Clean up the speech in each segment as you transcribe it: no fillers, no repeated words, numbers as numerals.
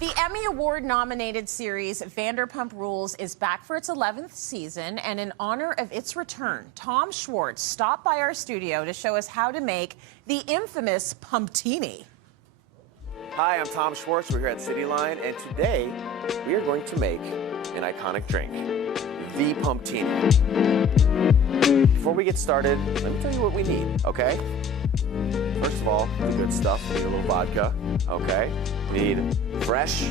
The Emmy Award-nominated series Vanderpump Rules is back for its 11th season, and in honor of its return, Tom Schwartz stopped by our studio to show us how to make the infamous Pumptini. Hi, I'm Tom Schwartz. We're here at Cityline, and today we are going to make an iconic drink, the Pumptini. Before we get started, let me tell you what we need, okay? First of all, the good stuff. We need a little vodka, okay? We need fresh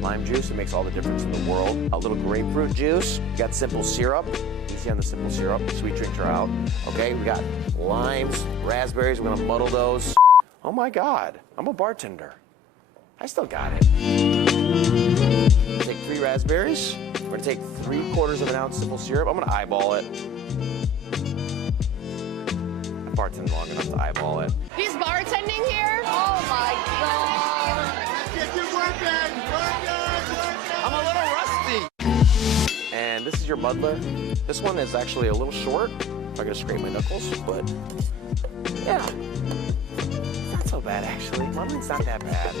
lime juice. It makes all the difference in the world. A little grapefruit juice. We got simple syrup. Easy on the simple syrup. Sweet drinks are out. Okay, we got limes, raspberries. We're gonna muddle those. Oh my God, I'm a bartender. I still got it. Take 3 raspberries. We're gonna take 3/4 of an ounce simple syrup. I'm gonna eyeball it. I bartended long enough to eyeball it. He's bartending here? Oh my God. Get your work in. I'm a little rusty. And this is your muddler. This one is actually a little short. I'm gonna scrape my knuckles, but yeah. It's not so bad actually. Muddling's not that bad.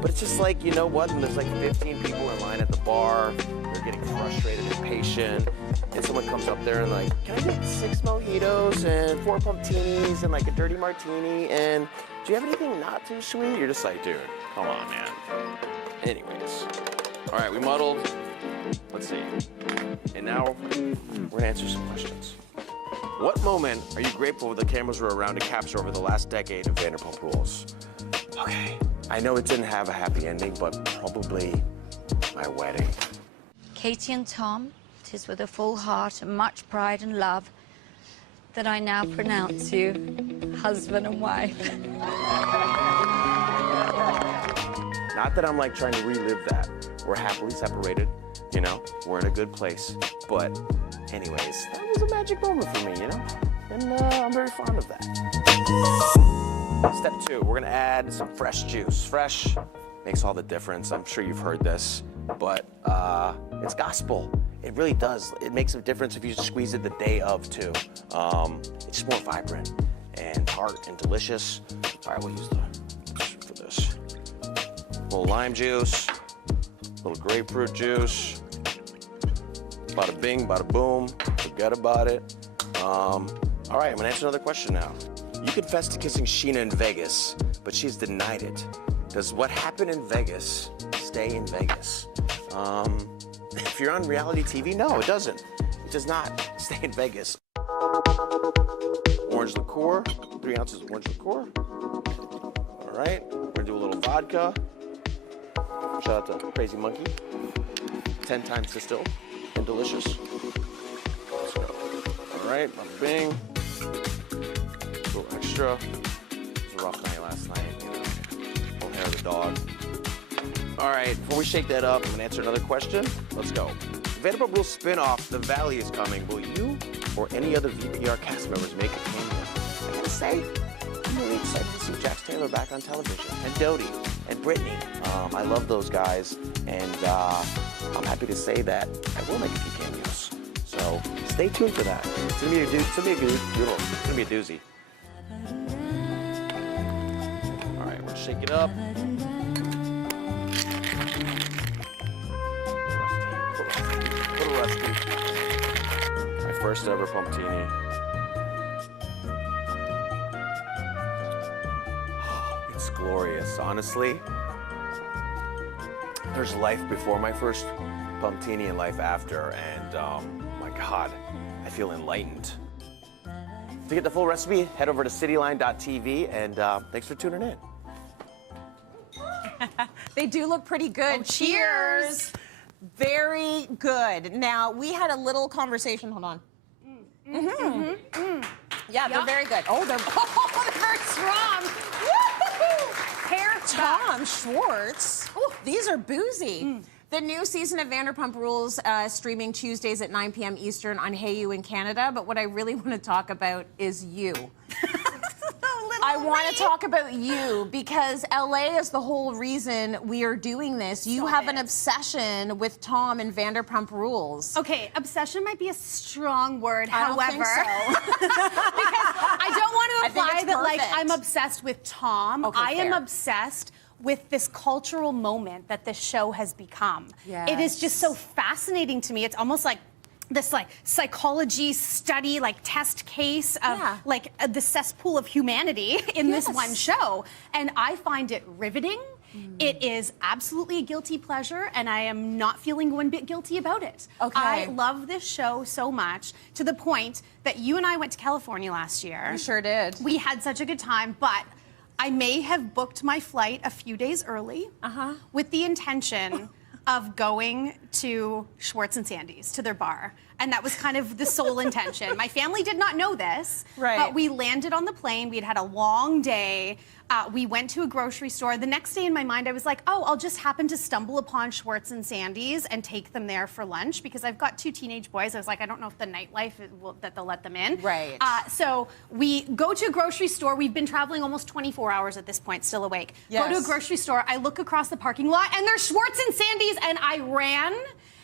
But it's just like, you know what, when there's like 15 people in line at the bar, they're getting frustrated, impatient, and someone comes up there and like, can I get 6 mojitos and 4 pumptinis and like a dirty martini, and do you have anything not too sweet? You're just like, dude, come on, man. Anyways, all right, we muddled. Let's see. And now we're gonna answer some questions. What moment are you grateful the cameras were around to capture over the last decade of Vanderpump Rules? Okay, I know it didn't have a happy ending, but probably my wedding. Katie and Tom, 'tis with a full heart and much pride and love that I now pronounce you husband and wife. Not that I'm like trying to relive that. We're happily separated, you know, we're in a good place. But anyways, that was a magic moment for me, you know? And I'm very fond of that. Step 2, we're gonna add some fresh juice. Fresh makes all the difference. I'm sure you've heard this, but it's gospel. It really does. It makes a difference if you squeeze it the day of too. It's just more vibrant and tart and delicious. All right, we'll use for this. A little lime juice, a little grapefruit juice. Bada bing, bada boom. Forget about it. All right, I'm gonna answer another question now. You confessed to kissing Sheena in Vegas, but she's denied it. Does what happened in Vegas stay in Vegas? If you're on reality TV, no, it doesn't. It does not stay in Vegas. Orange liqueur, 3 ounces of orange liqueur. All right, we're gonna do a little vodka. Shout out to Crazy Monkey. 10 times distilled and delicious. Let's go. All right, bada bing. A little extra. It was a rough night last night, you know. Whole hair of the dog. All right, before we shake that up, I'm gonna answer another question. Let's go. Vanderpump Rules spin-off, The Valley, is coming. Will you or any other VPR cast members make a cameo? I gotta say, I'm really excited to see Jax Taylor back on television, and Dodie, and Brittany. I love those guys, and I'm happy to say that I will make a few cameos. So stay tuned for that. It's gonna be it's gonna be a doozy. All right, we're gonna shake it up. Little rusty. My first ever Pumptini. Oh, it's glorious, honestly. There's life before my first Pumptini and life after, and my God, I feel enlightened. To get the full recipe, head over to cityline.tv, and thanks for tuning in. They do look pretty good. Oh, cheers. Very good. Now, we had a little conversation. Hold on. Yeah, they're very good. Oh, they're very strong. Hair Tom Schwartz. Ooh, these are boozy. The new season of Vanderpump Rules streaming Tuesdays at 9 p.m. Eastern on Hayu in Canada. But what I really want to talk about is you. I want to talk about you because LA is the whole reason we are doing this. You have an obsession with Tom and Vanderpump Rules. Okay, obsession might be a strong word, I don't however. think so. Because I don't want to I think imply it's that like perfect. I'm obsessed with Tom. Okay, I am fair. obsessed with this cultural moment that this show has become. It is just so fascinating to me. It's almost like this psychology study, test case of the cesspool of humanity in this one show. And I find it riveting. It is absolutely a guilty pleasure, and I am not feeling one bit guilty about it. I love this show so much, to the point that you and I went to California last year. We sure did. We had such a good time, but I may have booked my flight a few days early with the intention of going to Schwartz and Sandy's, to their bar. And that was kind of the sole intention. My family did not know this, but we landed on the plane. We had had a long day. We went to a grocery store. The next day in my mind, I was like, oh, I'll just happen to stumble upon Schwartz and Sandy's and take them there for lunch, because I've got 2 teenage boys. I was like, I don't know if the nightlife that they'll let them in. So we go to a grocery store. We've been traveling almost 24 hours at this point, still awake. Go to a grocery store. I look across the parking lot, and there's Schwartz and Sandy's, and I ran.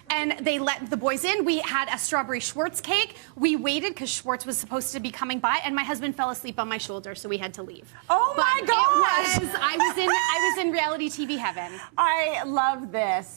And they let the boys in. We had a strawberry Schwartz cake. We waited because Schwartz was supposed to be coming by, and my husband fell asleep on my shoulder, so we had to leave. Oh my gosh! I was in reality TV heaven. I love this.